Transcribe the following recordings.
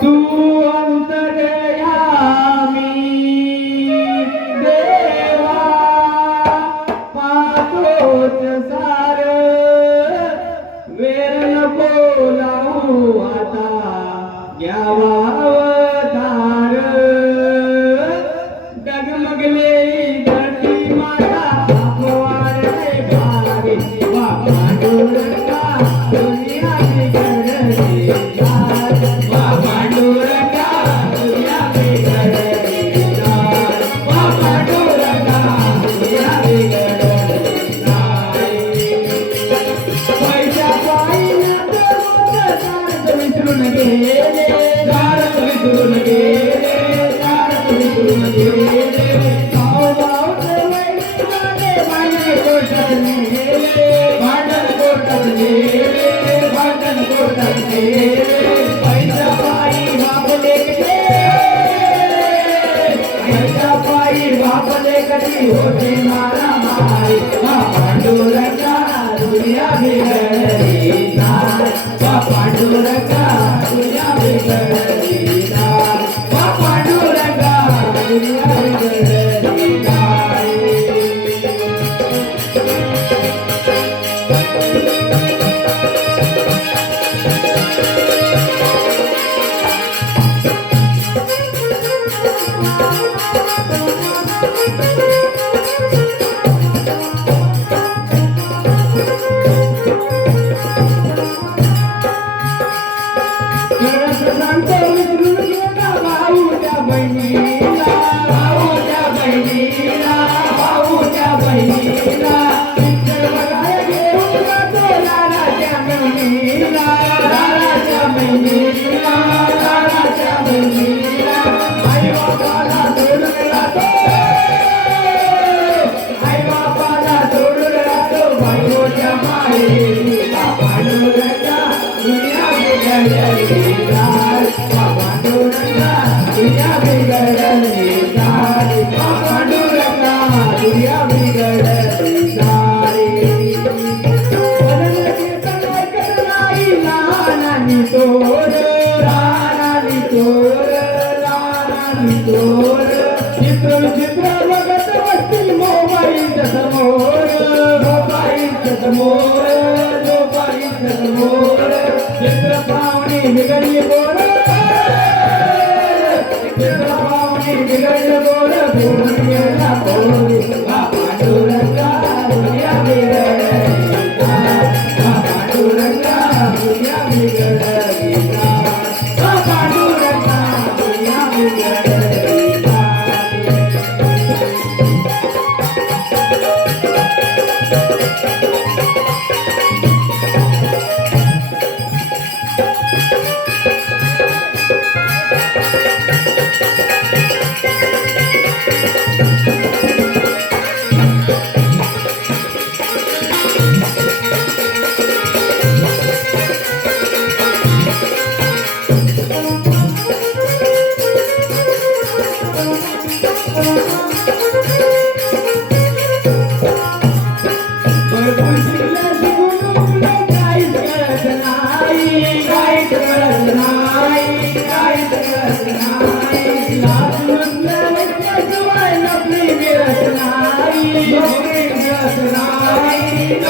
तू होते मारा मारी amor.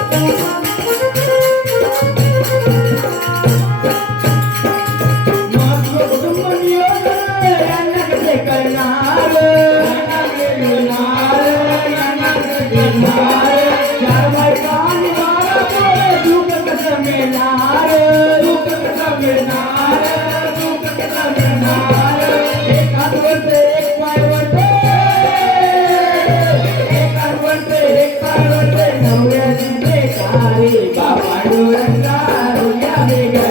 Thank you. Hari Bapa Durga Ruya Vega